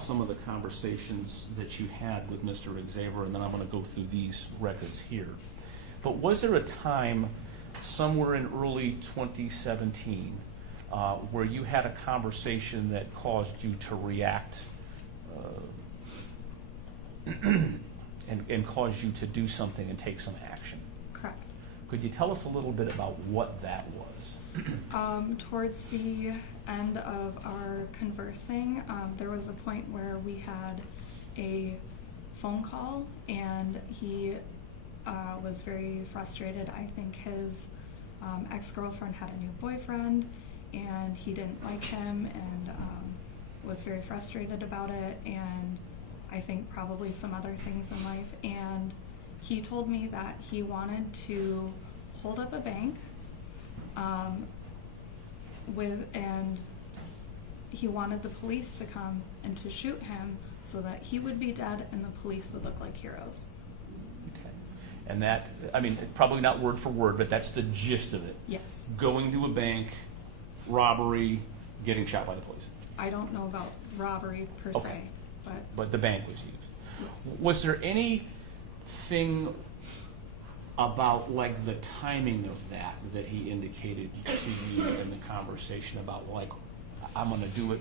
some of the conversations that you had with Mr. Xavier, and then I'm going to go through these records here. But was there a time somewhere in early 2017 where you had a conversation that caused you to react and caused you to do something and take some action? Correct. Could you tell us a little bit about what that was? Towards the end of our conversing, there was a point where we had a phone call, and he was very frustrated. I think his ex-girlfriend had a new boyfriend, and he didn't like him, and was very frustrated about it, and I think probably some other things in life. And he told me that he wanted to hold up a bank and he wanted the police to come and to shoot him so that he would be dead and the police would look like heroes. Okay. And that, I mean, probably not word for word, but that's the gist of it. Yes. Going to a bank, robbery, getting shot by the police. I don't know about robbery per se, But the bank was used. yes. Was there anything about like the timing of that he indicated to you in the conversation about, like, I'm going to do it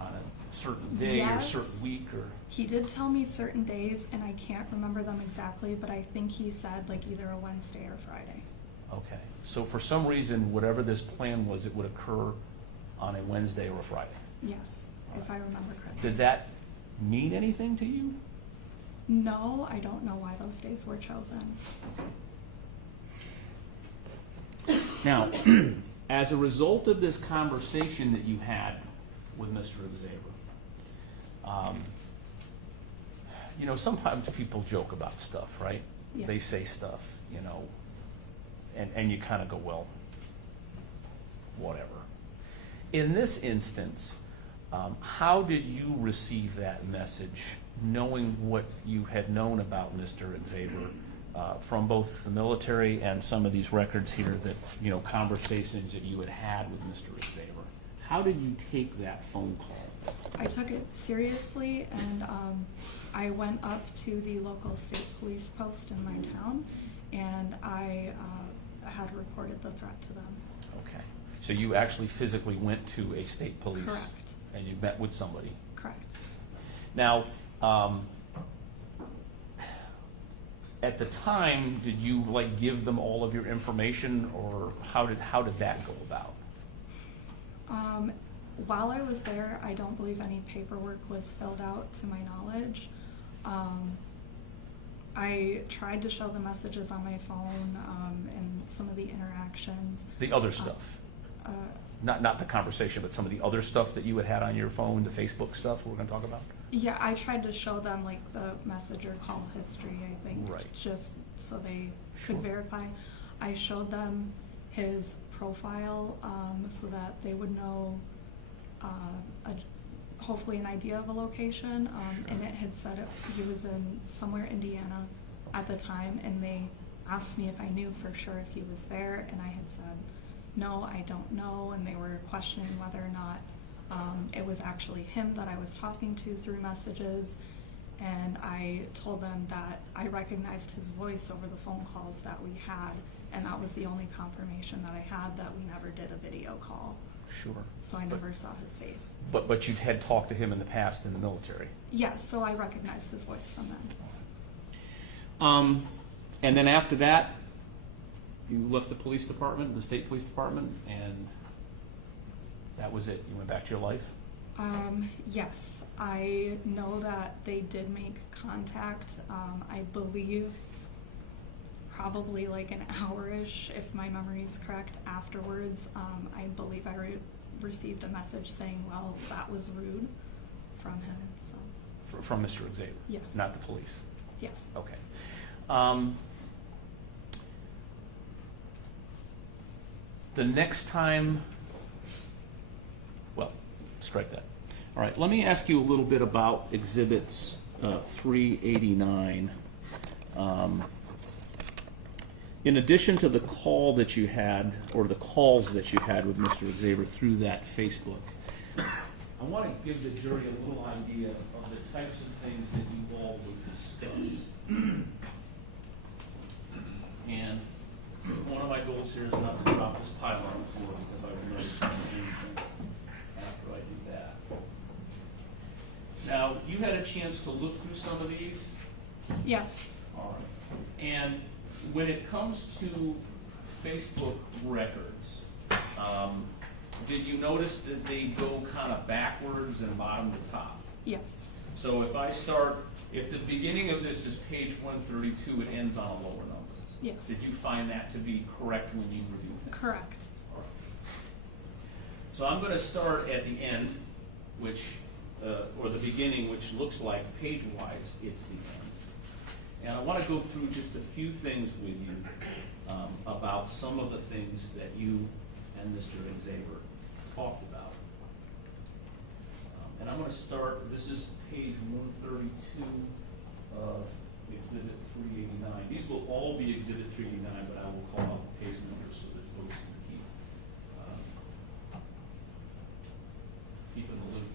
on a certain day Yes. or certain week? Or He did tell me certain days, and I can't remember them exactly, but I think he said like either a Wednesday or Friday. okay, so for some reason, whatever this plan was, it would occur on a Wednesday or a Friday. Yes, if I remember correctly. Did that mean anything to you? No, I don't know why those days were chosen. Now, as a result of this conversation that you had with Mr. Xavier, you know, sometimes people joke about stuff, right? Yes. They say stuff, you know, and you kind of go, well, whatever. In this instance, how did you receive that message, knowing what you had known about Mr. Xavier from both the military and some of these records here that, you know, conversations that you had had with Mr. Xavier? How did you take that phone call? I took it seriously, and I went up to the local state police post in my town, and I had reported the threat to them. Okay. So you actually physically went to a state police? Correct. And you met with somebody? Correct. Now, at the time, did you like give them all of your information, or how did that go about? While I was there, I don't believe any paperwork was filled out to my knowledge. I tried to show the messages on my phone and some of the interactions. The other stuff? Not the conversation, but some of the other stuff that you had on your phone, the Facebook stuff we're going to talk about? Yeah, I tried to show them like the message or call history, I think, Right. just so they Sure. could verify. I showed them his profile so that they would know hopefully an idea of a location, and it had said he was in somewhere Indiana at the time, and they asked me if I knew for sure if he was there, and I had said, no, I don't know, and they were questioning whether or not it was actually him that I was talking to through messages, and I told them that I recognized his voice over the phone calls that we had, and that was the only confirmation that I had that we never did a video call. Sure. So I never saw his face. But you had talked to him in the past in the military? Yes, so I recognized his voice from then. And then after that, you left the police department, the state police department, and that was it? You went back to your life? Yes, I know that they did make contact. I believe probably like an hour-ish, if my memory is correct, afterwards. I believe I received a message saying, well, that was rude from him. So. From Mr. Xavier? Yes. Not the police? Yes. Okay. The next time, well, strike that. All right, let me ask you a little bit about Exhibits 389. In addition to the call that you had, or the calls that you had with Mr. Xavier through that Facebook, I want to give the jury a little idea of the types of things that you all would discuss. And one of my goals here is not to drop this pile on the floor because I would never find anything after I do that. Now, you had a chance to look through some of these? Yes. All right. And when it comes to Facebook records, did you notice that they go kind of backwards and bottom to top? Yes. So if I start, if the beginning of this is page 132, it ends on a lower number. Yes. Did you find that to be correct when you reviewed things? Correct. All right. So I'm going to start at the end, which, or the beginning, which looks like page-wise, it's the end. And I want to go through just a few things with you about some of the things that you and Mr. Xavier talked about. And I'm going to start, this is page 132 of Exhibit 389. These will all be Exhibit 389, but I will call out the case numbers so that folks can keep in the loop.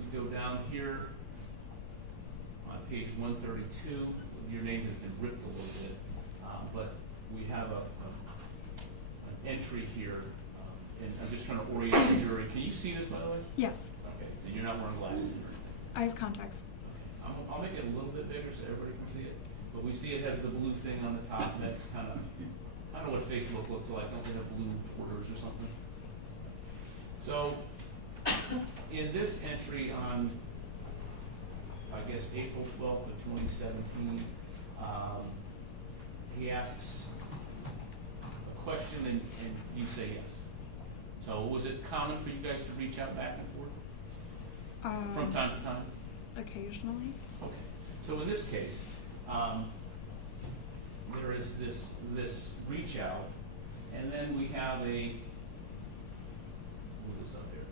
We go down here on page 132. Your name has been ripped a little bit, but we have an entry here, and I'm just trying to orient the jury. Can you see this, by the way? Yes. Okay, and you're not wearing glasses or anything? I have contacts. I'll make it a little bit bigger so everybody can see it. But we see it has the blue thing on the top, and that's kind of what Facebook looks like. Don't they have blue borders or something? So, in this entry on, I guess, April 12th of 2017, he asks a question and you say yes. So was it common for you guys to reach out back and forth from time to time? Occasionally. Okay. So in this case, there is this reach out, and then we have what is up there?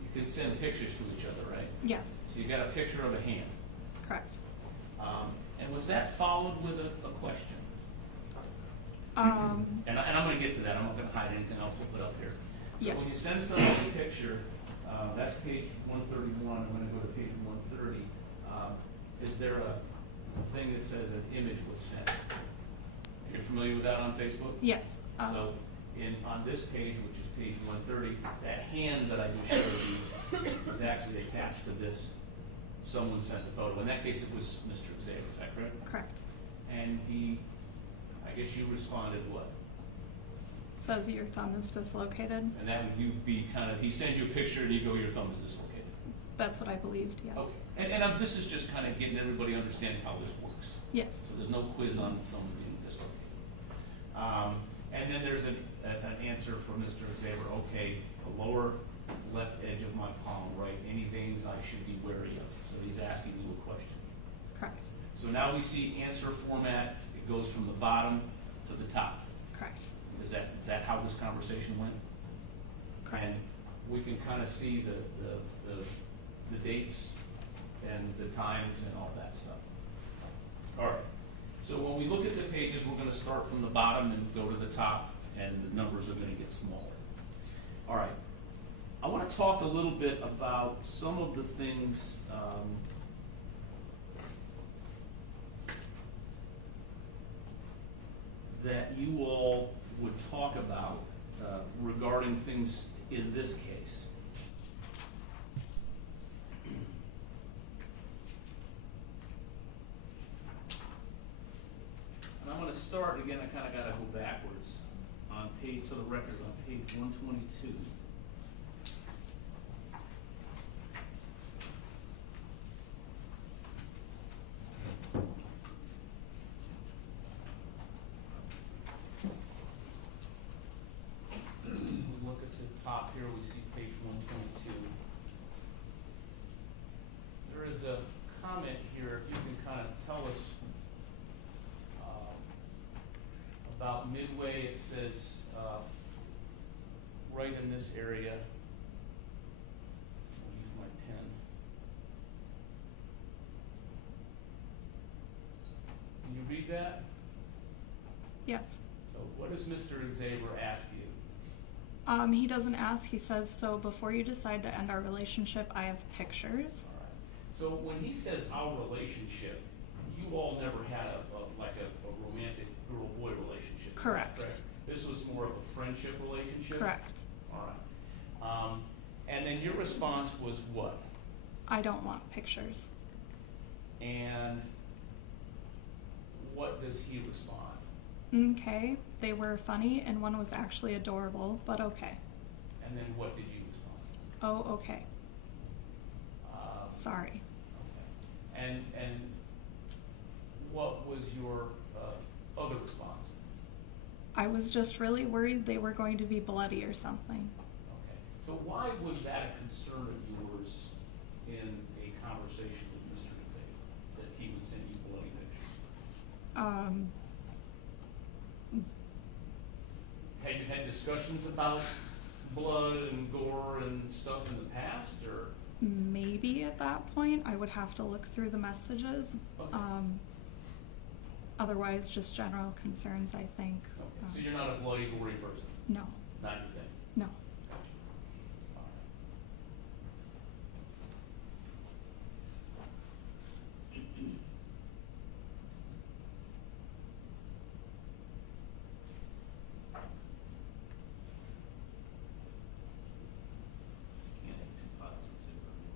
You can send pictures to each other, right? Yes. So you got a picture of a hand. Correct. And was that followed with a question? And I'm going to get to that. I'm not going to hide anything. I'll flip it up here. So yes. when you send somebody a picture, that's page 131. I'm going to go to page 130. Is there a thing that says an image was sent? You're familiar with that on Facebook? Yes. So on this page, which is page 130, that hand that I just showed you is actually attached to this. Someone sent the photo. In that case, it was Mr. Xavier. Is that correct? Correct. And I guess you responded what? Says your thumb is dislocated. And that would you be kind of, he sends you a picture and you go, your thumb is dislocated. That's what I believed, yes. Okay. And this is just kind of getting everybody understanding how this works. Yes. So there's no quiz on the thumb being dislocated. And then there's an answer from Mr. Xavier. Okay, the lower left edge of my palm, right? Any veins I should be wary of. So he's asking you a question. Correct. So now we see answer format. It goes from the bottom to the top. Correct. Is that how this conversation went? Correct. And we can kind of see the dates and the times and all that stuff. All right. So when we look at the pages, we're going to start from the bottom and go to the top, and the numbers are going to get smaller. All right. I want to talk a little bit about some of the things that you all would talk about regarding things in this case. And I'm going to start again. I kind of got to go backwards on page to the record on page 122. We look at the top here. We see page 122. There is a comment here. If you can kind of tell us. About midway, it says right in this area. I'll use my pen. Can you read that? Yes. So what does Mr. Xavier ask you? He doesn't ask. He says, so before you decide to end our relationship, I have pictures. All right. So when he says our relationship, you all never had a romantic girl-boy relationship. Correct. This was more of a friendship relationship? Correct. All right. And then your response was what? I don't want pictures. And what does he respond? Okay, they were funny and one was actually adorable, but okay. And then what did you respond? Oh, okay. Sorry. Okay. And what was your other response? I was just really worried they were going to be bloody or something. Okay. So why was that a concern of yours in a conversation with Mr. Xavier, that he would send you bloody pictures? Had you had discussions about blood and gore and stuff in the past, or? Maybe at that point. I would have to look through the messages. Okay. Otherwise, just general concerns, I think. Okay. So you're not a bloody, gory person? No. Not your thing? No. All right. Can't have two piles of Sebring.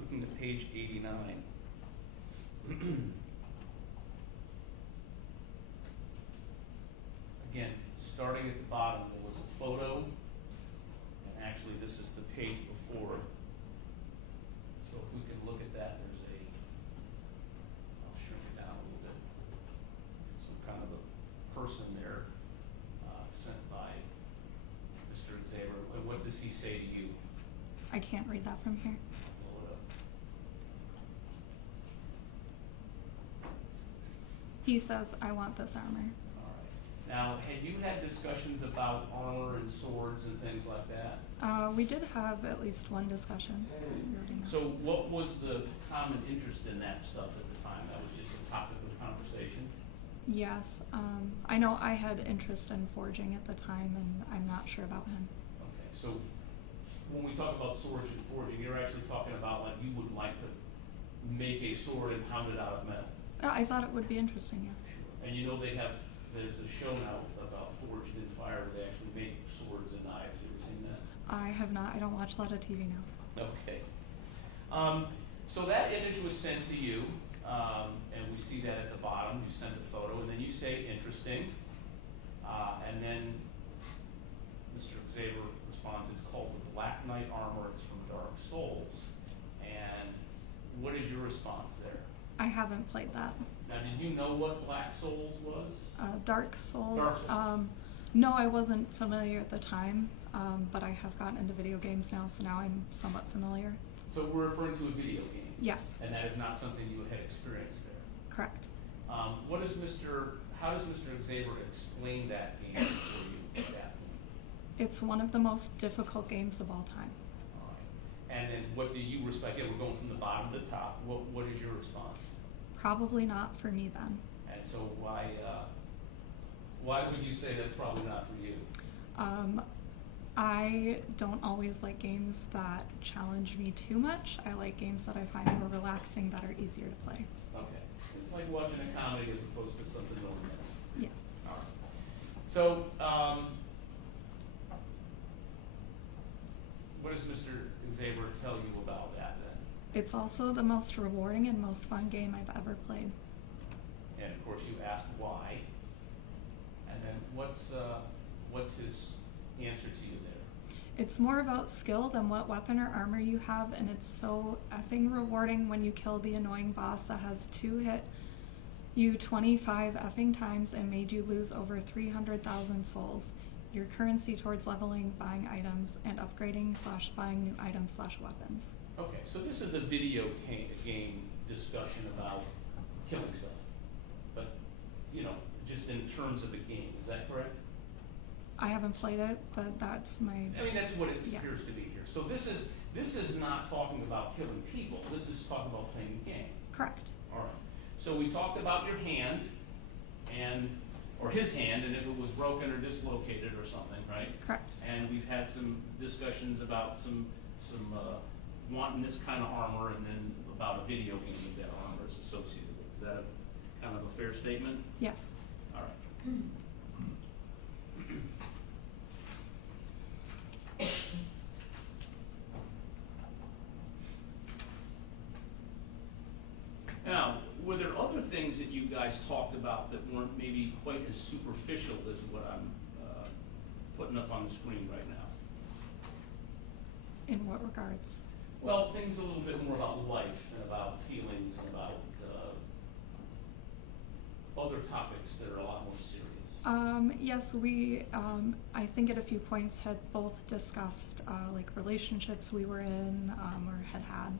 Looking at page 89. Again, starting at the bottom, there was a photo, and actually this is the page before. So if we can look at that, there's I'll shrink it down a little bit. Some kind of a person there sent by Mr. Xavier. And what does he say to you? I can't read that from here. Blow it up. He says, I want this armor. All right. Now, had you had discussions about armor and swords and things like that? We did have at least one discussion regarding that. So what was the common interest in that stuff at the time? That was just a topic of conversation? Yes. I know I had interest in forging at the time, and I'm not sure about him. Okay, so when we talk about swords and forging, you're actually talking about like you would like to make a sword and pound it out of metal? I thought it would be interesting, yes. Sure. And you know there's a show now about Forged in Fire where they actually make swords and knives. You ever seen that? I have not. I don't watch a lot of TV now. Okay. So that image was sent to you, and we see that at the bottom. You send a photo, and then you say interesting, and then Mr. Xavier responds, it's called the Black Knight Armor. It's from Dark Souls. And what is your response there? I haven't played that. Now, did you know what Black Souls was? Dark Souls. Dark Souls. No, I wasn't familiar at the time, but I have gotten into video games now, so now I'm somewhat familiar. So we're referring to a video game? Yes. And that is not something you had experienced there? Correct. How does Mr. Xavier explain that game for you at that point? It's one of the most difficult games of all time. All right. And then what do you respect? Again, we're going from the bottom to the top. What is your response? Probably not for me then. And so why would you say that's probably not for you? I don't always like games that challenge me too much. I like games that I find more relaxing, that are easier to play. Okay. It's like watching a comedy as opposed to something romantic. Yes. All right. So, what does Mr. Xavier tell you about that then? It's also the most rewarding and most fun game I've ever played. And of course, you ask why. And then what's his answer to you there? It's more about skill than what weapon or armor you have, and it's so effing rewarding when you kill the annoying boss that has hit you 25 effing times and made you lose over 300,000 souls. Your currency towards leveling, buying items, and upgrading / buying new items / weapons. Okay, so this is a video game discussion about killing stuff. But, just in terms of the game, is that correct? I haven't played it, but that's my. I mean, that's what it Yes. appears to be here. So this is not talking about killing people. This is talking about playing a game. Correct. All right. So we talked about your hand or his hand, and if it was broken or dislocated or something, right? Correct. And we've had some discussions about some wanting this kind of armor, and then about a video game that that armor is associated with. Is that kind of a fair statement? Yes. All right. Now, were there other things that you guys talked about that weren't maybe quite as superficial as what I'm putting up on the screen right now? In what regards? Well, things a little bit more about life and about feelings and about other topics that are a lot more serious. Yes, we, I think at a few points had both discussed like relationships we were in or had had.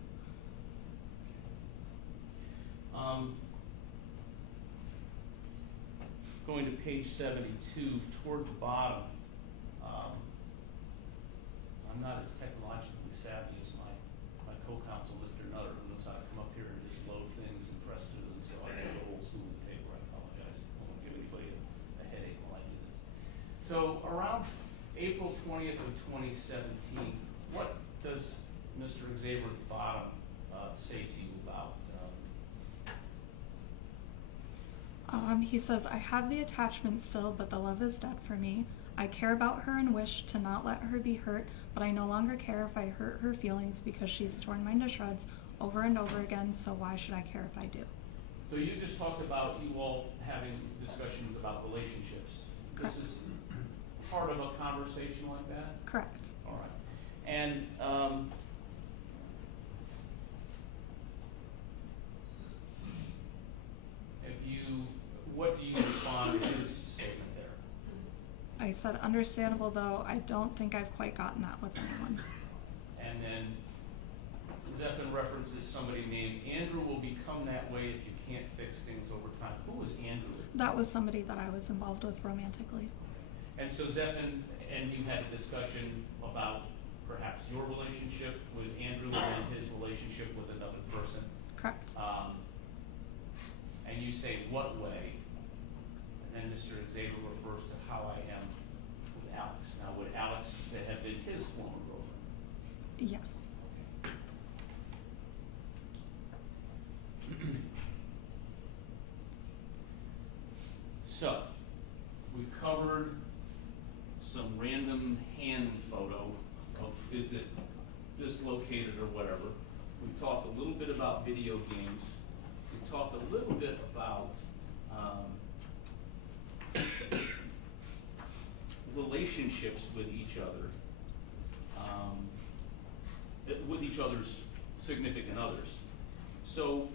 Going to page 72, toward the bottom, I'm not as technologically savvy as my co-counsel, Mr. Nutter, who knows how to come up here and just load things and press through them, so I have a whole school of paper. I apologize. I don't want to give anybody a headache while I do this. So around April 20th of 2017, what does Mr. Xavier at the bottom say to you about He says, I have the attachment still, but the love is dead for me. I care about her and wish to not let her be hurt, but I no longer care if I hurt her feelings because she's torn mine to shreds over and over again, so why should I care if I do? So you just talked about you all having discussions about relationships. Correct. This is part of a conversation like that? Correct. All right. And what do you respond to his statement there? I said, understandable though, I don't think I've quite gotten that with anyone. And then Zephyr references somebody named Andrew will become that way if you can't fix things over time. Who was Andrew? That was somebody that I was involved with romantically. And so Zephyr and you had a discussion about perhaps your relationship with Andrew and his relationship with another person. Correct. And you say, what way? And then Mr. Xavier refers to how I am with Alex. Now, would Alex have been his former girlfriend? Yes. So, we've covered some random hand photo of is it dislocated or whatever. We've talked a little bit about video games. We've talked a little bit about relationships with each other, with each other's significant others. So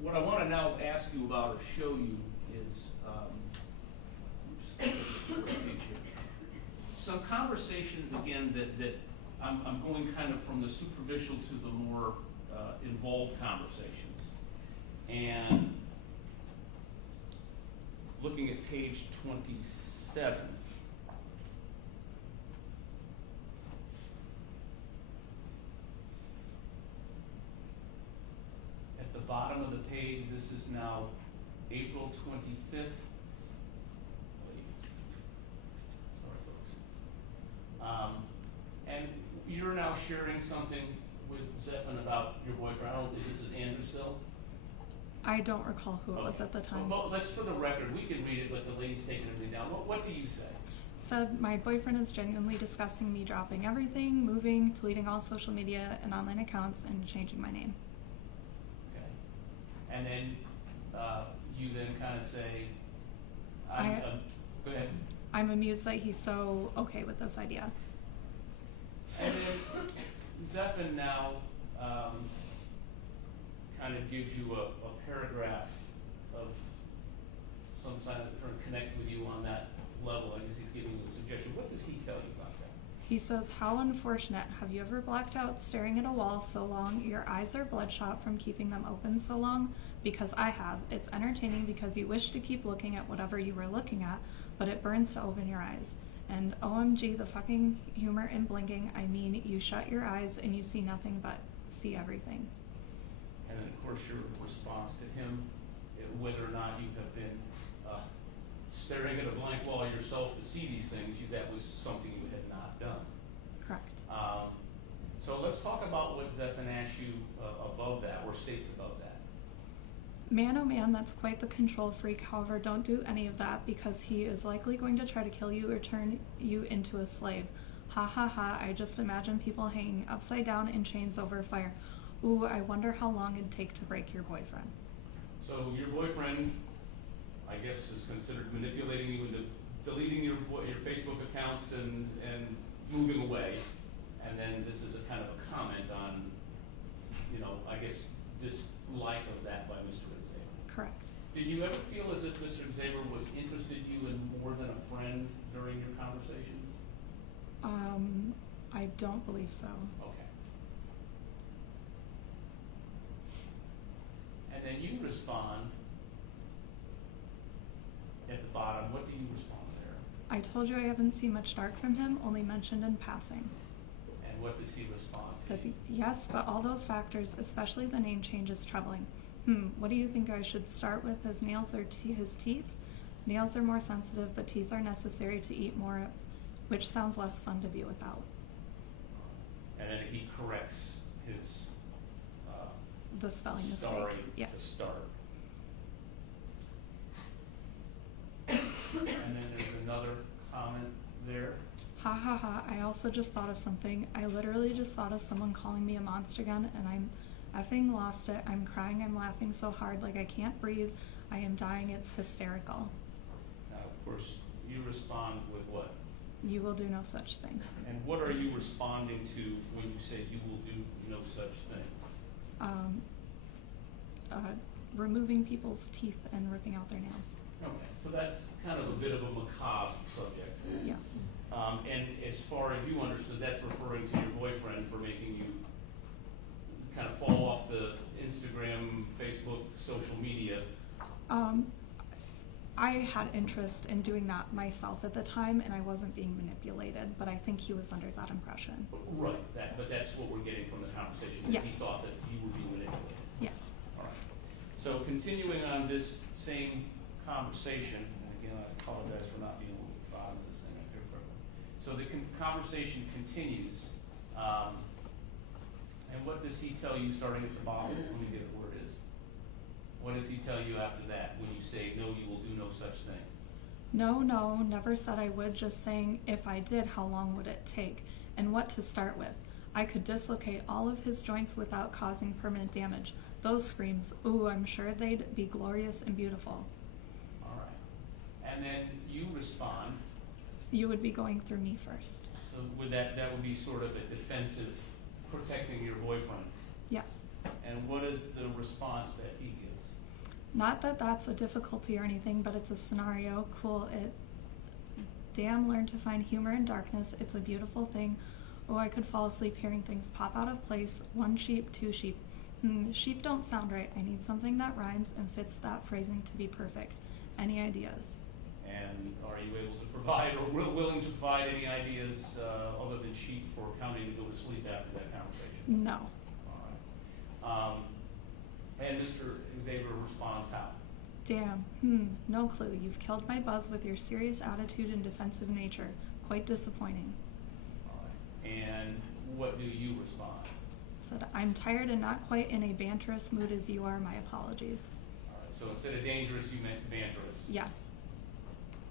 what I want to now ask you about or show you is some conversations again that I'm going kind of from the superficial to the more involved conversations. And looking at page 27. At the bottom of the page, this is now April 25th. Sorry, folks. And you're now sharing something with Zephyr about your boyfriend. I don't know, is this Andrew still? I don't recall who it was at the time. Well, let's, for the record, we can read it, but the lady's taking everything down. What do you say? Said, my boyfriend is genuinely discussing me dropping everything, moving, deleting all social media and online accounts, and changing my name. Okay. And then you then kind of say, go ahead. I'm amused that he's so okay with this idea. And then Zephyr now kind of gives you a paragraph of some sign of trying to connect with you on that level. I guess he's giving you a suggestion. What does he tell you about that? He says, how unfortunate. Have you ever blacked out staring at a wall so long your eyes are bloodshot from keeping them open so long? Because I have. It's entertaining because you wish to keep looking at whatever you were looking at, but it burns to open your eyes. And OMG, the fucking humor in blinking, I mean, you shut your eyes and you see nothing but see everything. And then, of course, your response to him, whether or not you have been staring at a blank wall yourself to see these things, that was something you had not done. Correct. So let's talk about what Zephan asked you above that, or states above that. Man, oh man, that's quite the control freak. However, don't do any of that because he is likely going to try to kill you or turn you into a slave. Ha ha ha, I just imagine people hanging upside down in chains over a fire. Ooh, I wonder how long it'd take to break your boyfriend. So your boyfriend, I guess, is considered manipulating you into deleting your Facebook accounts and moving away. And then this is a kind of a comment on, I guess, dislike of that by Mr. Xavier. Correct. Did you ever feel as if Mr. Xavier was interested in you in more than a friend during your conversations? I don't believe so. Okay. And then you respond at the bottom. What do you respond there? I told you I haven't seen much dark from him, only mentioned in passing. And what does he respond? Says he, yes, but all those factors, especially the name change, is troubling. What do you think I should start with, his nails or his teeth? Nails are more sensitive, but teeth are necessary to eat more, which sounds less fun to be without. And then he corrects his The spelling mistake. story Yes. to start. And then there's another comment there. Ha ha ha, I also just thought of something. I literally just thought of someone calling me a monster gun and I'm effing lost it. I'm crying, I'm laughing so hard like I can't breathe. I am dying, it's hysterical. Now, of course, you respond with what? You will do no such thing. And what are you responding to when you say you will do no such thing? Removing people's teeth and ripping out their nails. Okay, so that's kind of a bit of a macabre subject. Yes. And as far as you understood, that's referring to your boyfriend for making you kind of fall off the Instagram, Facebook, social media. I had interest in doing that myself at the time, and I wasn't being manipulated, but I think he was under that impression. Right, but that's what we're getting from the conversation. Yes. He thought that you were being manipulated. Yes. All right. So continuing on this same conversation, and again, I apologize for not being able to bottom this thing up here quickly. So the conversation continues, and what does he tell you starting at the bottom? Let me get it where it is. What does he tell you after that when you say, no, you will do no such thing? No, never said I would, just saying if I did, how long would it take? And what to start with? I could dislocate all of his joints without causing permanent damage. Those screams, ooh, I'm sure they'd be glorious and beautiful. All right. And then you respond. You would be going through me first. So would that would be sort of a defensive, protecting your boyfriend. Yes. And what is the response that he gives? Not that that's a difficulty or anything, but it's a scenario. Cool. Damn, learn to find humor in darkness. It's a beautiful thing. Oh, I could fall asleep hearing things pop out of place. 1 sheep, 2 sheep. Sheep don't sound right. I need something that rhymes and fits that phrasing to be perfect. Any ideas? And are you able to provide or willing to provide any ideas other than sheep for County to go to sleep after that conversation? No. All right. And Mr. Xavier responds how? Damn, no clue. You've killed my buzz with your serious attitude and defensive nature. Quite disappointing. All right. And what do you respond? Said, I'm tired and not quite in a banterous mood as you are. My apologies. All right. So instead of dangerous, you meant banterous. Yes.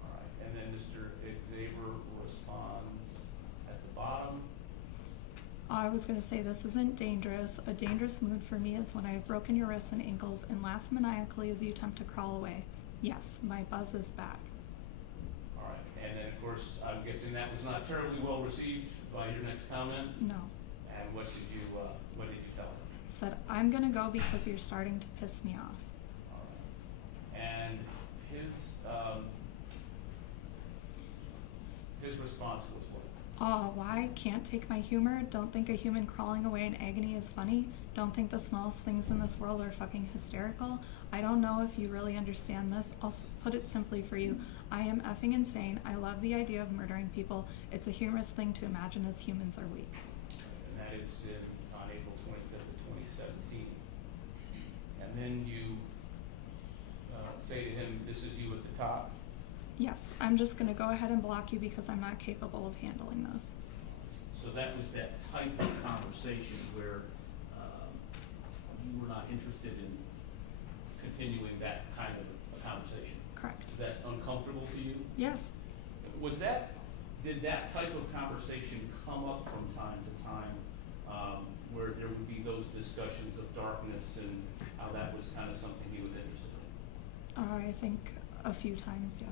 All right. And then Mr. Xavier responds at the bottom. I was going to say this isn't dangerous. A dangerous mood for me is when I have broken your wrists and ankles and laugh maniacally as you attempt to crawl away. Yes, my buzz is back. All right. And then, of course, I'm guessing that was not terribly well received by your next comment. No. And what did you tell him? Said, I'm going to go because you're starting to piss me off. All right. And his response was what? Oh, why? Can't take my humor? Don't think a human crawling away in agony is funny? Don't think the smallest things in this world are fucking hysterical? I don't know if you really understand this. I'll put it simply for you. I am effing insane. I love the idea of murdering people. It's a humorous thing to imagine as humans are weak. And that is on April 25th of 2017. And then you say to him, this is you at the top. Yes, I'm just going to go ahead and block you because I'm not capable of handling this. So that was that type of conversation where you were not interested in continuing that kind of a conversation. Correct. Is that uncomfortable to you? Yes. Did that type of conversation come up from time to time where there would be those discussions of darkness and how that was kind of something he was interested in? I think a few times, yes.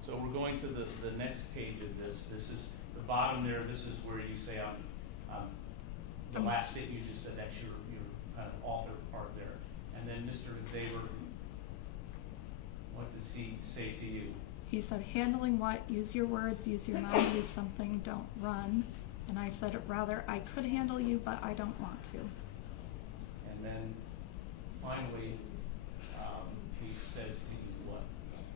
So we're going to the next page of this. This is the bottom there. This is where you say on the last bit you just said that's your kind of author part there. And then Mr. Xavier, what does he say to you? He said, handling what? Use your words, use your mind, use something, don't run. And I said, rather, I could handle you, but I don't want to. And then finally, he says to you what?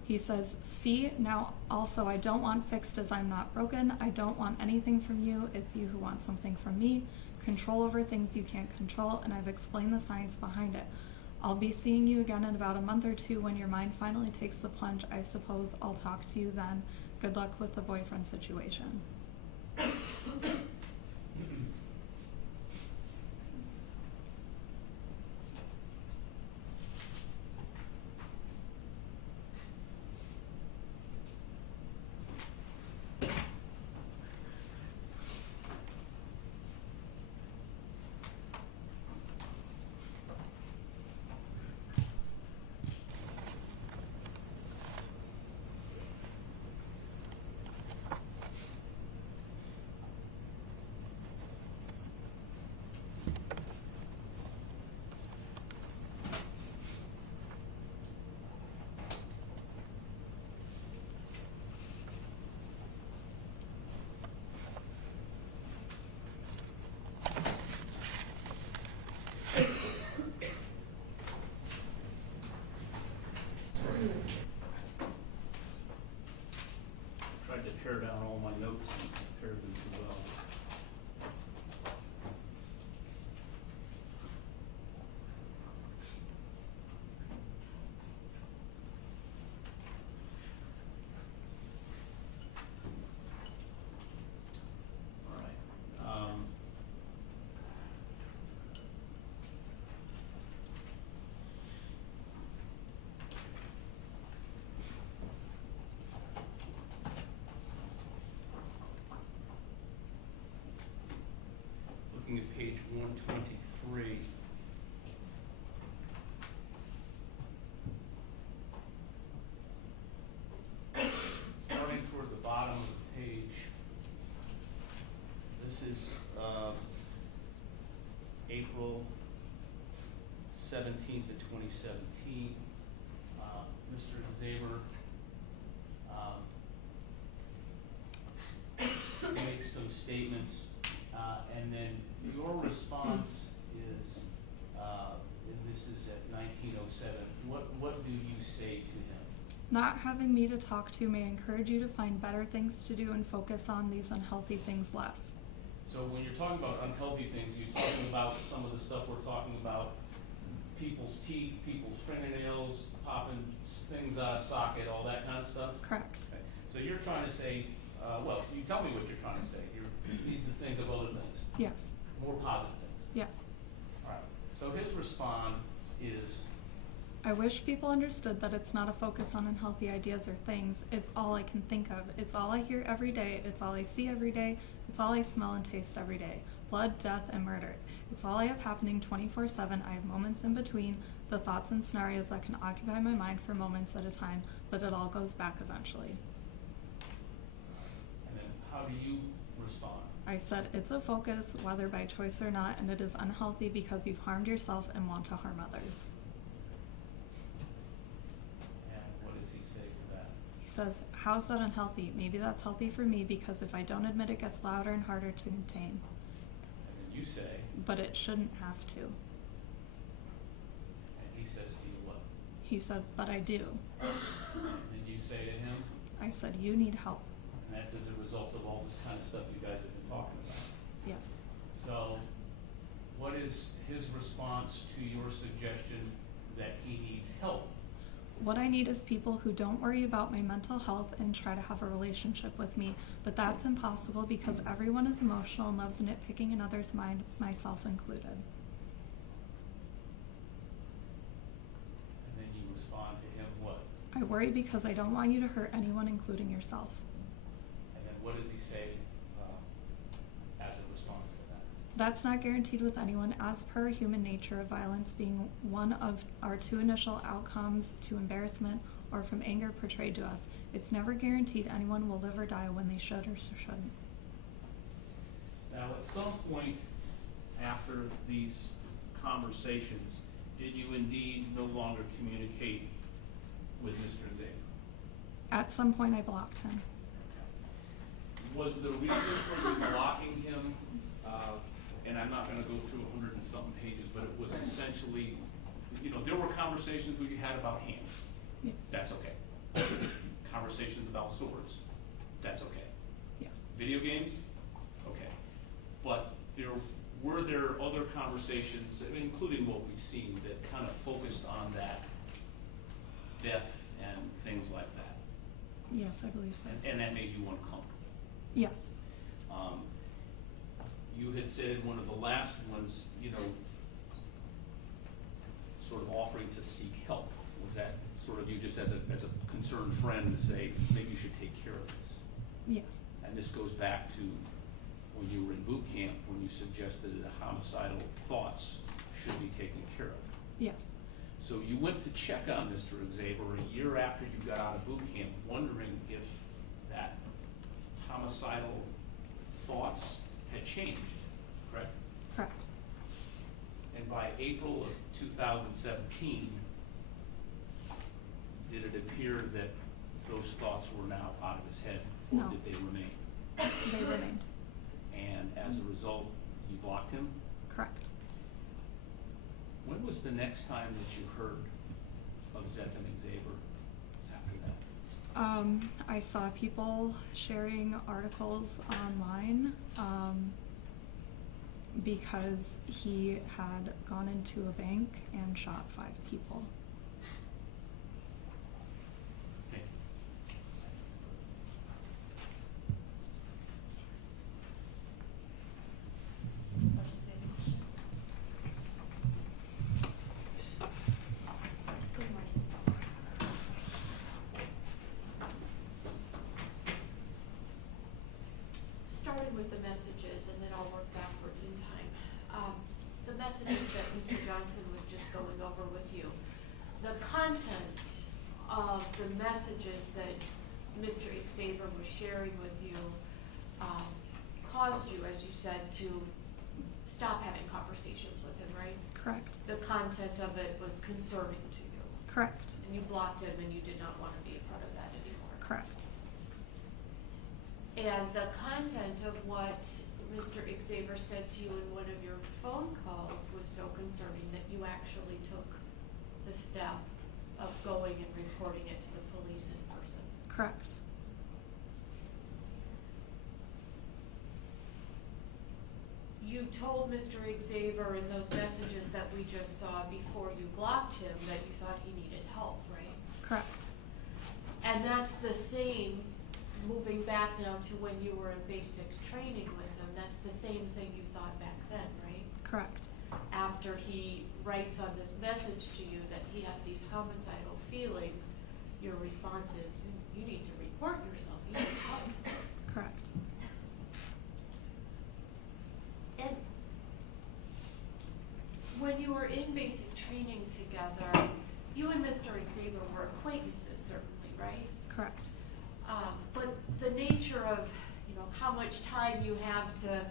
He says, see, now also I don't want fixed as I'm not broken. I don't want anything from you. It's you who want something from me. Control over things you can't control, and I've explained the science behind it. I'll be seeing you again in about a month or two when your mind finally takes the plunge. I suppose I'll talk to you then. Good luck with the boyfriend situation. Tried to pare down all my notes and pared them too well. All right. Looking at page 123. Starting toward the bottom of the page, this is April 17th of 2017. Mr. Xavier makes some statements. And then your response is, and this is at 1907, what do you say to him? Not having me to talk to may encourage you to find better things to do and focus on these unhealthy things less. So when you're talking about unhealthy things, you're talking about some of the stuff we're talking about, people's teeth, people's fingernails, popping things out of socket, all that kind of stuff? Correct. Okay. So you're trying to say, well, you tell me what you're trying to say. You need to think of other things. Yes. More positive things. Yes. All right. So his response is, I wish people understood that it's not a focus on unhealthy ideas or things. It's all I can think of. It's all I hear every day. It's all I see every day. It's all I smell and taste every day. Blood, death, and murder. It's all I have happening 24/7. I have moments in between, the thoughts and scenarios that can occupy my mind for moments at a time, but it all goes back eventually. and then how do you respond? I said it's a focus, whether by choice or not, and it is unhealthy because you've harmed yourself and want to harm others. And what does he say to that? says, how's that unhealthy? Maybe that's healthy for me because if I don't admit it gets louder and harder to contain. And then you say. But it shouldn't have to. And he says to you what? He says, but I do. And you say to him. I said, you need help. And that's as a result of all this kind of stuff you guys have been talking about. Yes. So, what is his response to your suggestion that he needs help? What I need is people who don't worry about my mental health and try to have a relationship with me. But that's impossible because everyone is emotional and loves nitpicking in others' mind, myself included. And then you respond to him what? I worry because I don't want you to hurt anyone, including yourself. And then what does he say as a response to that? That's not guaranteed with anyone, as per human nature of violence being one of our two initial outcomes to embarrassment or from anger portrayed to us. It's never guaranteed anyone will live or die when they should or shouldn't. Now, at some point after these conversations, did you indeed no longer communicate with Mr. Xavier? At some point I blocked him. Was the reason for you blocking him, and I'm not going to go through 100 and something pages, but it was essentially, there were conversations where you had about hands. Yes. That's okay. Conversations about swords. That's okay. Yes. Video games? Okay. But were there other conversations, including what we've seen, that kind of focused on that death and things like that? Yes, I believe so. And that made you uncomfortable? Yes. You had said in one of the last ones, sort of offering to seek help. Was that sort of you just as a concerned friend to say, maybe you should take care of this? Yes. And this goes back to when you were in boot camp, when you suggested that homicidal thoughts should be taken care of. Yes. So you went to check on Mr. Xavier a year after you got out of boot camp, wondering if that homicidal thoughts had changed, correct? Correct. And by April of 2017, did it appear that those thoughts were now out of his head? Or No. did they remain? They remained. And as a result, you blocked him? Correct. When was the next time that you heard of Zeph and Xavier after that? I saw people sharing articles online because he had gone into a bank and shot 5 people. Thank you. Good morning. Starting with the messages, and then I'll work backwards in time. The messages that Mr. Johnson was just going over with you. The content of the messages that Mr. Xavier was sharing with you caused you, as you said, to stop having conversations with him, right? Correct. The content of it was concerning to you. Correct. And you blocked him and you did not want to be a part of that anymore. Correct. And the content of what Mr. Xavier said to you in one of your phone calls was so concerning that you actually took the step of going and reporting it to the police in person. Correct. You told Mr. Xavier in those messages that we just saw before you blocked him that you thought he needed help, right? Correct. And that's the same, moving back now to when you were in basics training with him, that's the same thing you thought back then, right? Correct. After he writes on this message to you that he has these homicidal feelings, your response is, you need to report yourself, you need help. Correct. And when you were in basic training together, you and Mr. Xavier were acquaintances, certainly, right? Correct. But the nature of, how much time you have to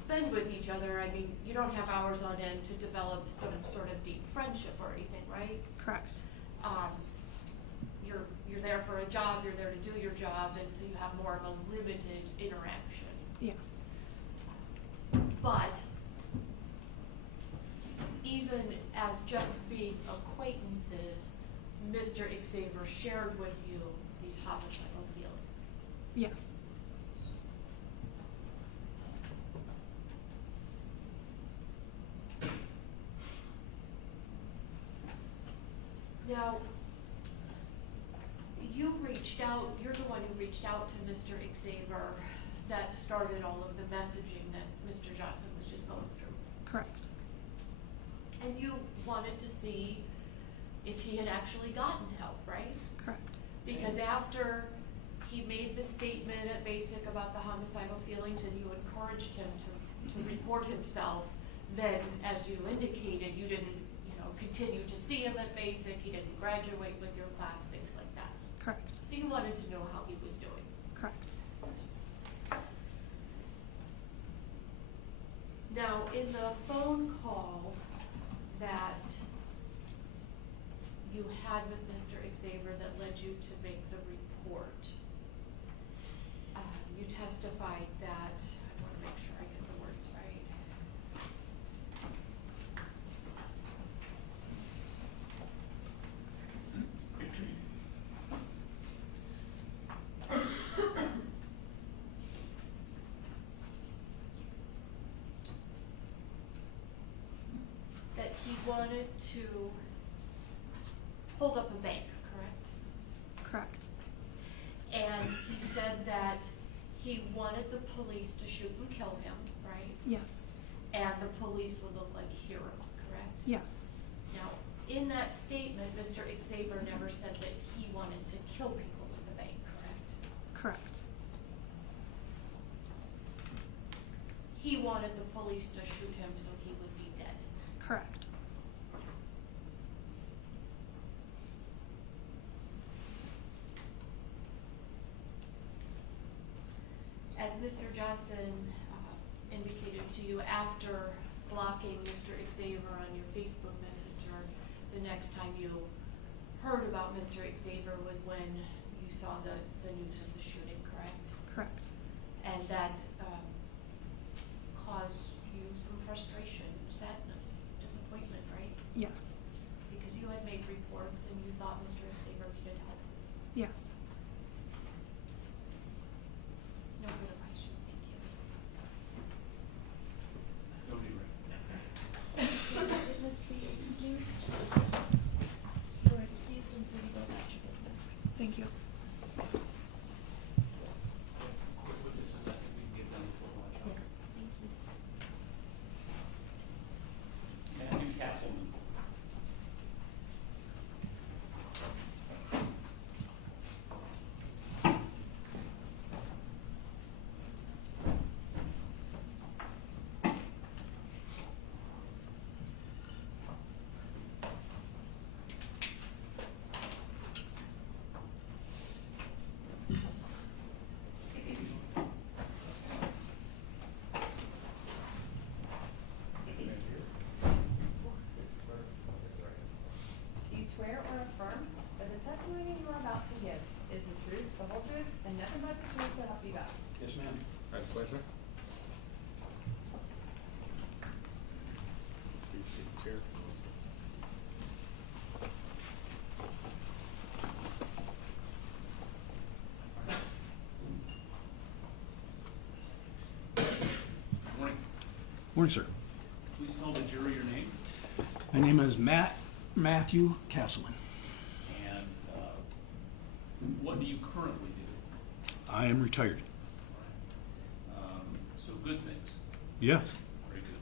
spend with each other, I mean, you don't have hours on end to develop some sort of deep friendship or anything, right? Correct. you're there for a job, you're there to do your job, and so you have more of a limited interaction. Yes. But even as just being acquaintances, Mr. Xavier shared with you these homicidal feelings. Yes. Now, you reached out, you're the one who reached out to Mr. Xavier that started all of the messaging that Mr. Johnson was just going through. Correct. And you wanted to see if he had actually gotten help, right? Correct. Because after he made the statement at Basic about the homicidal feelings and you encouraged him to report himself, then as you indicated, you didn't, continue to see him at Basic, he didn't graduate with your class, things like that. Correct. So you wanted to know how he was doing. Correct. Now, in the phone call that you had with Mr. Xavier that led you to make the report, you testified that, I want to make sure I get the words right. That he wanted to hold up a bank, correct? Correct. And he said that he wanted the police to shoot and kill him, right? Yes. And the police would look like heroes, correct? Yes. Now, in that statement, Mr. Xavier never said that he wanted to kill people with the bank, correct? Correct. He wanted the police to shoot him so he would be dead. Correct. As Mr. Johnson indicated to you, after blocking Mr. Xavier on your Facebook Messenger, the next time you heard about Mr. Xavier was when you saw the news of the shooting, correct? Correct. And that caused you some frustration, sadness, disappointment, right? Yes. Because you had made reports and you thought Mr. Xavier needed help. Yes. No further questions, thank you. Don't be right. Witness be excused. You are excused and free to go about your business. Thank you. Quick witnesses, I think we can get done before lunch. Yes, thank you. Matthew Castleman. Do you swear or affirm that the testimony you are about to give is the truth, the whole truth, and nothing but the truth to help you God? Yes, ma'am. I swear, sir. Please take the chair. Morning. Morning, sir. Please tell the jury your name My name is Matthew Castleman. and what do you currently do? I am retired. So good things. Yes, Very good.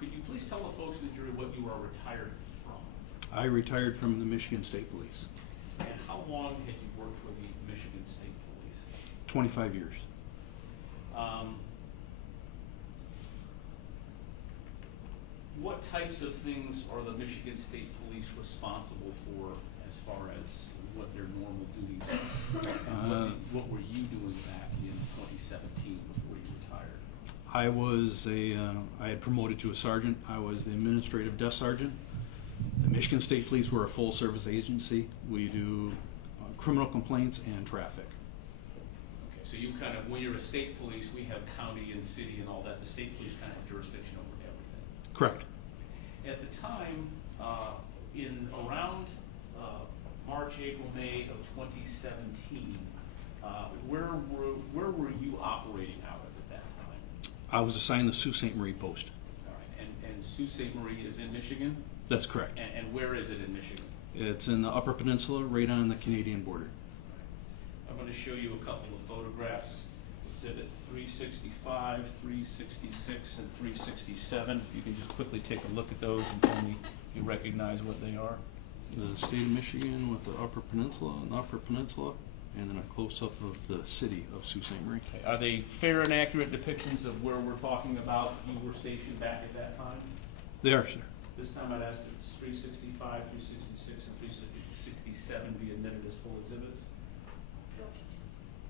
Could you please tell the folks in the jury what you are retired from? I retired from the Michigan State Police. And how long had you worked for the Michigan State Police? 25 years. What types of things are the Michigan State Police responsible for as far as what their normal duties are? And what were you doing back in 2017 before you retired? I had promoted to a sergeant. I was the administrative desk sergeant. The Michigan State Police were a full service agency. We do criminal complaints and traffic. Okay, so you kind of, when you're a state police, we have county and city and all that. The state police kind of have jurisdiction over everything. Correct. At the time, in around March, April, May of 2017, where were you operating out of at that time? I was assigned the Sault Ste. Marie post. All right, and Sault Ste. Marie is in Michigan? That's correct. And where is it in Michigan? It's in the Upper Peninsula, right on the Canadian border. I'm going to show you a couple of photographs. Exhibit 365, 366, and 367. If you can just quickly take a look at those and tell me if you recognize what they are. The state of Michigan with the Upper Peninsula and the Upper Peninsula, and then a close-up of the city of Sault Ste. Marie. Okay. Are they fair and accurate depictions of where we're talking about you were stationed back at that time? They are, sir. This time I'd ask that 365, 366, and 367 be admitted as full exhibits.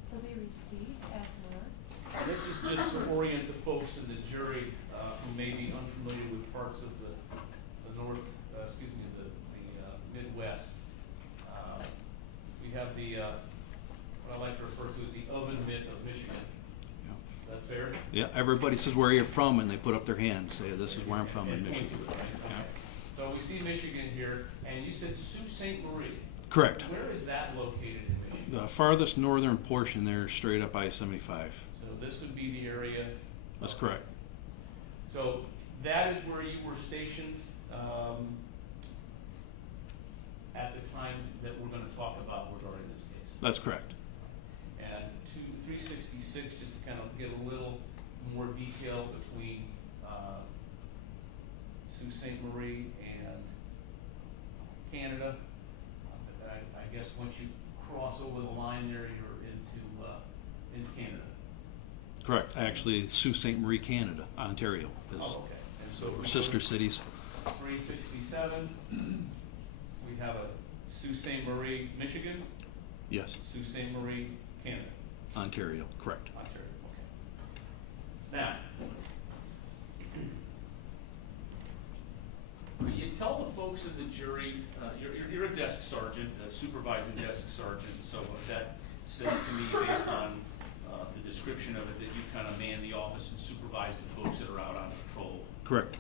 Will be received as more. This is just to orient the folks in the jury who may be unfamiliar with parts of the Midwest. We have the, what I like to refer to as the oven mitt of Michigan. Yeah. That's fair? Yeah, everybody says where you're from, and they put up their hand, say, this is where I'm from in And Michigan. Michigan, right? Yeah. Okay. So we see Michigan here, and you said Sault Ste. Marie. Correct. Where is that located in Michigan? The farthest northern portion there, straight up I-75. So this would be the area. That's correct. So that is where you were stationed at the time that we're going to talk about regarding this case. That's correct. And 366, just to kind of get a little more detail between Sault Ste. Marie and Canada. I guess once you cross over the line there, you're into Canada. Correct. Actually, Sault Ste. Marie, Canada, Ontario. Is, Oh, okay. And so we're sister cities. 367, we have a Sault Ste. Marie, Michigan, Yes. Sault Ste. Marie, Canada, Ontario. Correct. Ontario, okay. Now, will you tell the folks in the jury, you're a desk sergeant, a supervising desk sergeant, so that says to me, based on the description of it, that you kind of man the office and supervise the folks that are out on patrol. Correct.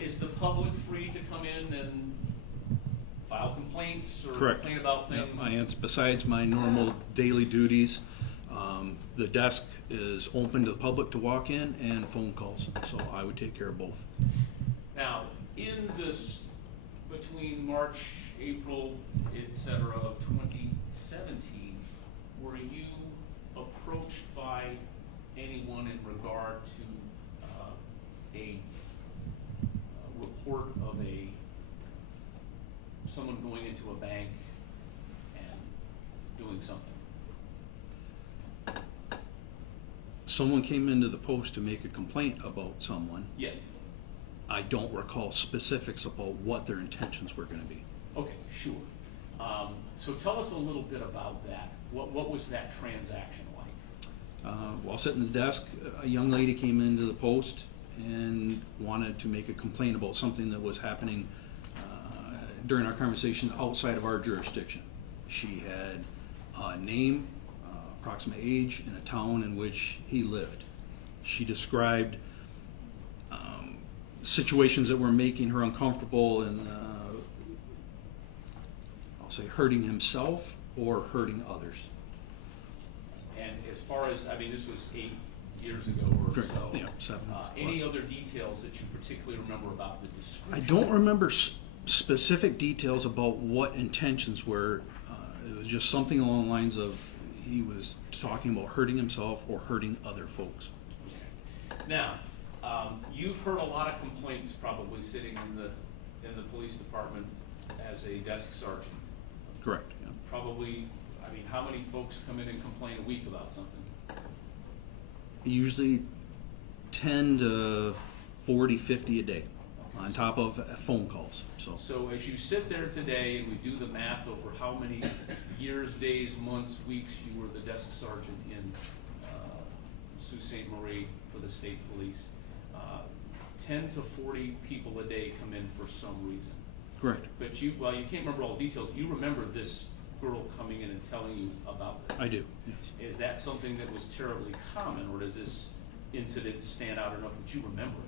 Is the public free to come in and file complaints or Correct. complain about things? Yep, besides my normal daily duties, the desk is open to the public to walk in and phone calls, so I would take care of both. Now, in this, between March, April, et cetera, of 2017, were you approached by anyone in regard to a report of someone going into a bank and doing something? Someone came into the post to make a complaint about someone. Yes. I don't recall specifics about what their intentions were going to be. Okay, sure. So tell us a little bit about that. What was that transaction like? While sitting at the desk, a young lady came into the post and wanted to make a complaint about something that was happening during our conversations outside of our jurisdiction. She had a name, approximate age, and a town in which he lived. She described situations that were making her uncomfortable and I'll say hurting himself or hurting others. And as far as, I mean, this was 8 years ago or Correct. so. Yeah, 7 months Any plus. other details that you particularly remember about the description? I don't remember specific details about what intentions were. It was just something along the lines of he was talking about hurting himself or hurting other folks. Okay. Now, you've heard a lot of complaints probably sitting in the police department as a desk sergeant. Correct. Yeah. Probably, I mean, how many folks come in and complain a week about something? Usually 10 to 40, 50 a day on top of phone calls. So as you sit there today and we do the math over how many years, days, months, weeks you were the desk sergeant in Sault Ste. Marie for the state police, 10 to 40 people a day come in for some reason. Correct. But you, while you can't remember all the details, you remember this girl coming in and telling you about this? I do, yes. Is that something that was terribly common, or does this incident stand out enough that you remember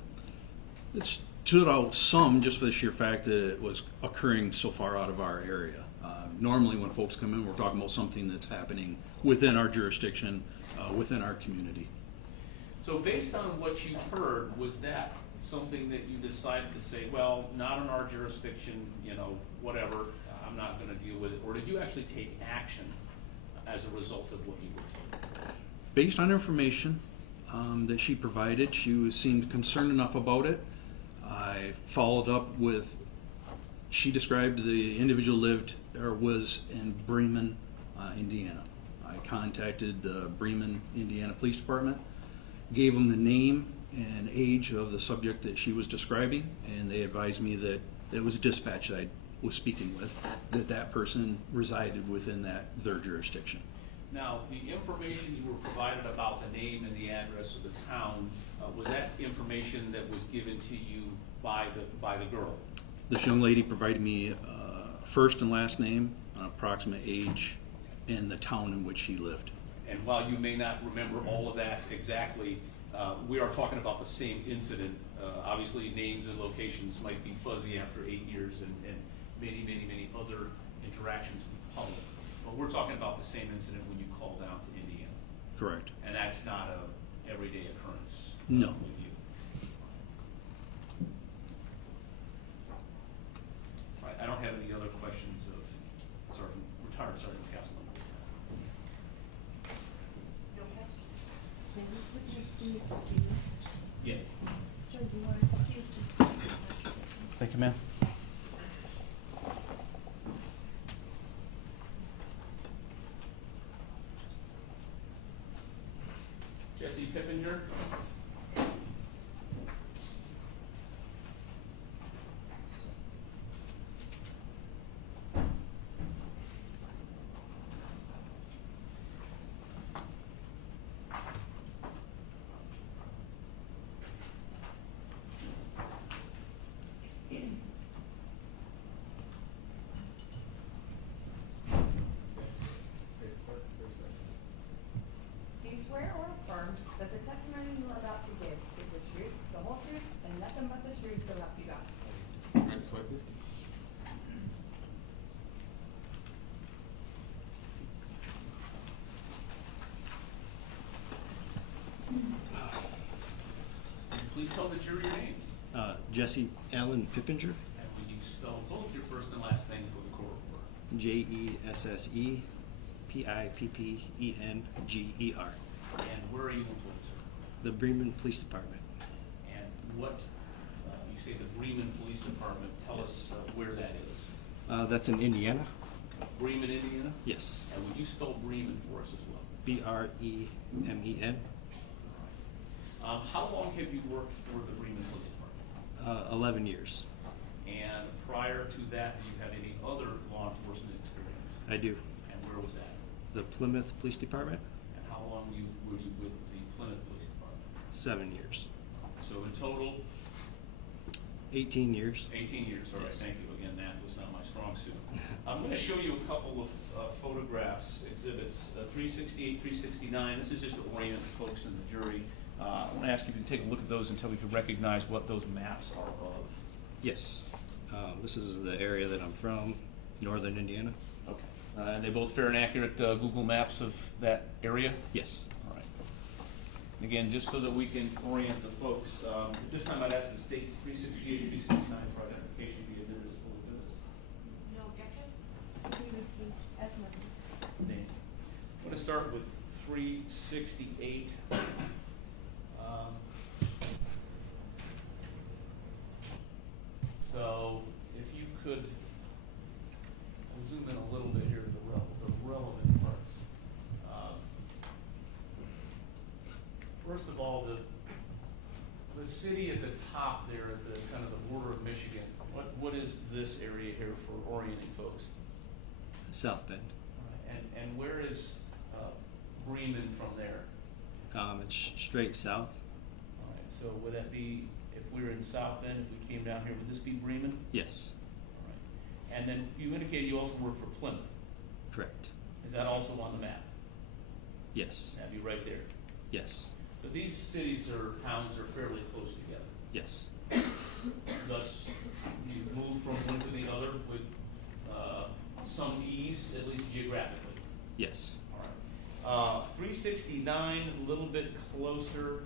it? It stood out some just for the sheer fact that it was occurring so far out of our area. Normally when folks come in, we're talking about something that's happening within our jurisdiction, within our community. So based on what you heard, was that something that you decided to say, well, not in our jurisdiction, you know, whatever, I'm not going to deal with it? Or did you actually take action as a result of what you were told? Based on information that she provided, she seemed concerned enough about it. I followed up with, she described the individual lived or was in Breman, Indiana. I contacted the Breman, Indiana Police Department, gave them the name and age of the subject that she was describing, and they advised me that it was dispatch that I was speaking with, that person resided within their jurisdiction. Now, the information you were provided about the name and the address of the town, was that information that was given to you by the girl? This young lady provided me first and last name, approximate age, and the town in which she lived. And while you may not remember all of that exactly, we are talking about the same incident. Obviously, names and locations might be fuzzy after 8 years and many other interactions with the public. But we're talking about the same incident when you call down to Indiana. Correct. And that's not a everyday occurrence No. with you. All right, I don't have any other questions of retired Sergeant Castleman. No questions? Now, this witness be excused. Yes. Sir, you are excused. Thank you, ma'am. Jesse Pippinger. Do you swear or affirm that the testimony you are about to give is the truth, the whole truth, and nothing but the truth, so help you God? Right this way, please. Please tell the jury your name. Jesse Allen Pippinger, And will you spell both your first and last name for the court reporter? Jesse Pippenger. And where are you employed, sir? The Breman Police Department. And what, you say the Breman Police Department, tell us where that is. That's in Indiana. Bremen, Indiana? Yes. And would you spell Bremen for us as well? Bremen. How long have you worked for the Bremen Police Department? 11 years. And prior to that, do you have any other law enforcement experience? I do. And where was that? The Plymouth Police Department, And how long were you with the Plymouth Police Department? 7 years. So in total, 18 years. 18 years. All right, Yes. thank you. Again, math was not my strong suit. I'm going to show you a couple of photographs, exhibits 368, 369. This is just to orient the folks in the jury. I want to ask you if you can take a look at those until we can recognize what those maps are of. Yes. This is the area that I'm from, northern Indiana. Okay. And they both fair and accurate Google Maps of that area? Yes. All right. And again, just so that we can orient the folks, this time I'd ask the states 368, 369 for identification via indivisible exhibits. No objection? We received as noted. Name. I'm going to start with 368. So if you could zoom in a little bit here to the relevant parts. First of all, the city at the top there, at the kind of the border of Michigan, what is this area here for orienting folks? South Bend. All right. And where is Bremen from there? It's straight south. All right, so would that be, if we were in South Bend, if we came down here, would this be Bremen? Yes. All right. And then you indicated you also work for Plymouth. Correct. Is that also on the map? Yes. That'd be right there. Yes. So these cities or towns are fairly close together. Yes. Thus, you move from one to the other with some ease, at least geographically. Yes. All right. 369, a little bit closer.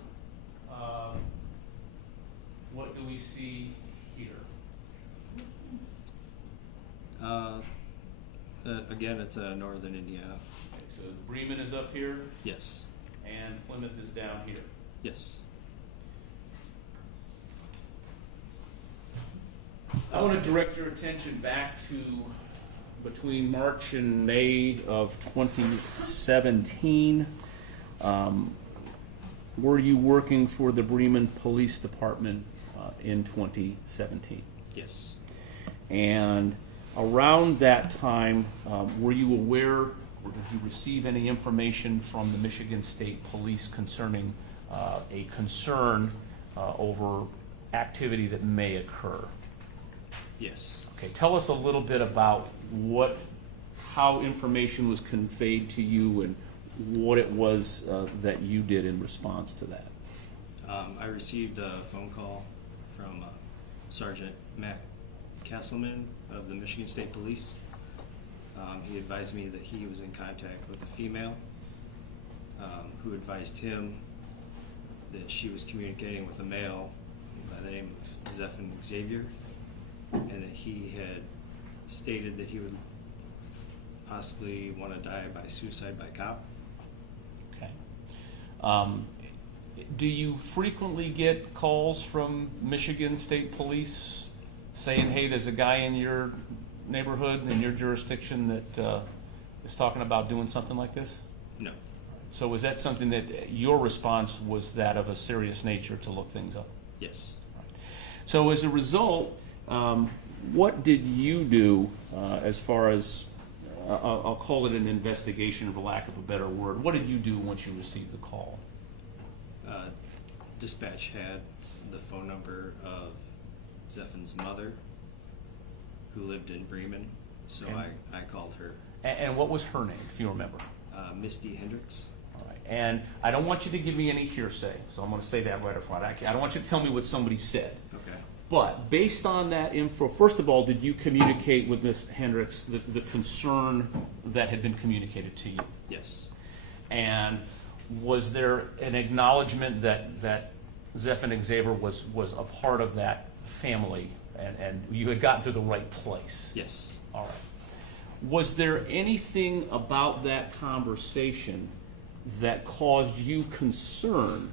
What do we see here? Again, it's northern Indiana. Okay, so Breman is up here, Yes. and Plymouth is down here. Yes. I want to direct your attention back to between March and May of 2017. Were you working for the Breman Police Department in 2017? Yes. And around that time, were you aware or did you receive any information from the Michigan State Police concerning a concern over activity that may occur? Yes. Okay, tell us a little bit about how information was conveyed to you and what it was that you did in response to that. I received a phone call from Sergeant Matt Castleman of the Michigan State Police. He advised me that he was in contact with a female who advised him that she was communicating with a male by the name of Zephan Xavier, and that he had stated that he would possibly want to die by suicide by cop. Okay. Do you frequently get calls from Michigan State Police saying, hey, there's a guy in your neighborhood, in your jurisdiction that is talking about doing something like this? No. So was that something that your response was that of a serious nature to look things up? Yes. Right. So as a result, what did you do as far as, I'll call it an investigation for lack of a better word, what did you do once you received the call? Dispatch had the phone number of Zephan's mother, who lived in Breman, so Okay. I called her. And what was her name, if you remember? Misty Hendricks. All right. And I don't want you to give me any hearsay, so I'm going to say that right up front. I don't want you to tell me what somebody said. Okay. But based on that info, first of all, did you communicate with Ms. Hendricks the concern that had been communicated to you? Yes. And was there an acknowledgement that Zephan Xavier was a part of that family and you had gotten to the right place? Yes. All right. Was there anything about that conversation that caused you concern,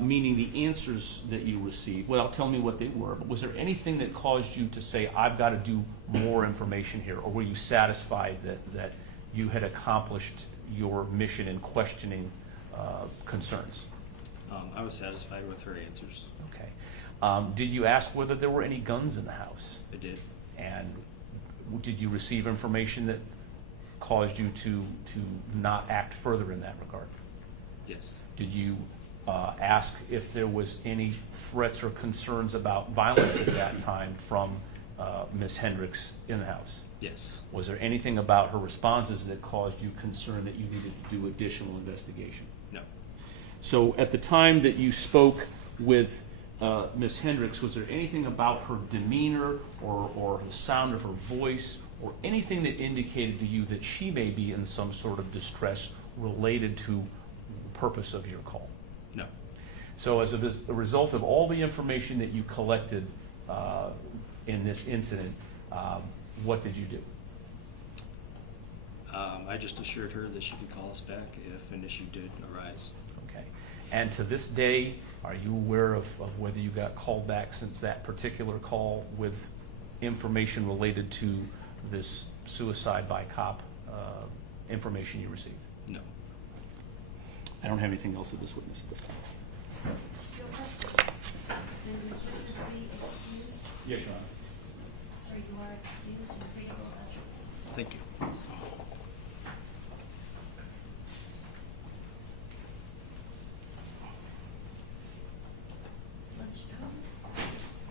meaning the answers that you received? Well, tell me what they were, but was there anything that caused you to say, I've got to do more information here, or were you satisfied that you had accomplished your mission in questioning concerns? I was satisfied with her answers. Okay. Did you ask whether there were any guns in the house? I did. And did you receive information that caused you to not act further in that regard? Yes. Did you ask if there was any threats or concerns about violence at that time from Ms. Hendricks in the house? Yes. Was there anything about her responses that caused you concern that you needed to do additional investigation? No. So at the time that you spoke with Ms. Hendricks, was there anything about her demeanor or the sound of her voice or anything that indicated to you that she may be in some sort of distress related to the purpose of your call? No. So as a result of all the information that you collected in this incident, what did you do? I just assured her that she could call us back if an issue did arise. Okay. And to this day, are you aware of whether you got called back since that particular call with information related to this suicide by cop information you received? No. I don't have anything else of this witness at this time. Will this witness be excused? Yes, Your Honor. Sir, you are excused and free to go lunch. Thank you. Lunchtime.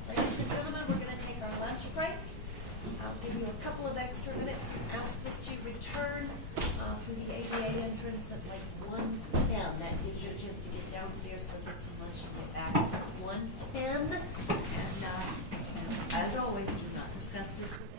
Ladies and gentlemen, we're going to take our lunch break. I'll give you a couple of extra minutes and ask that you return entrance at like 1:10. That gives you a chance to get downstairs, go get some lunch, and get back at 1:10. And as always, do not discuss this with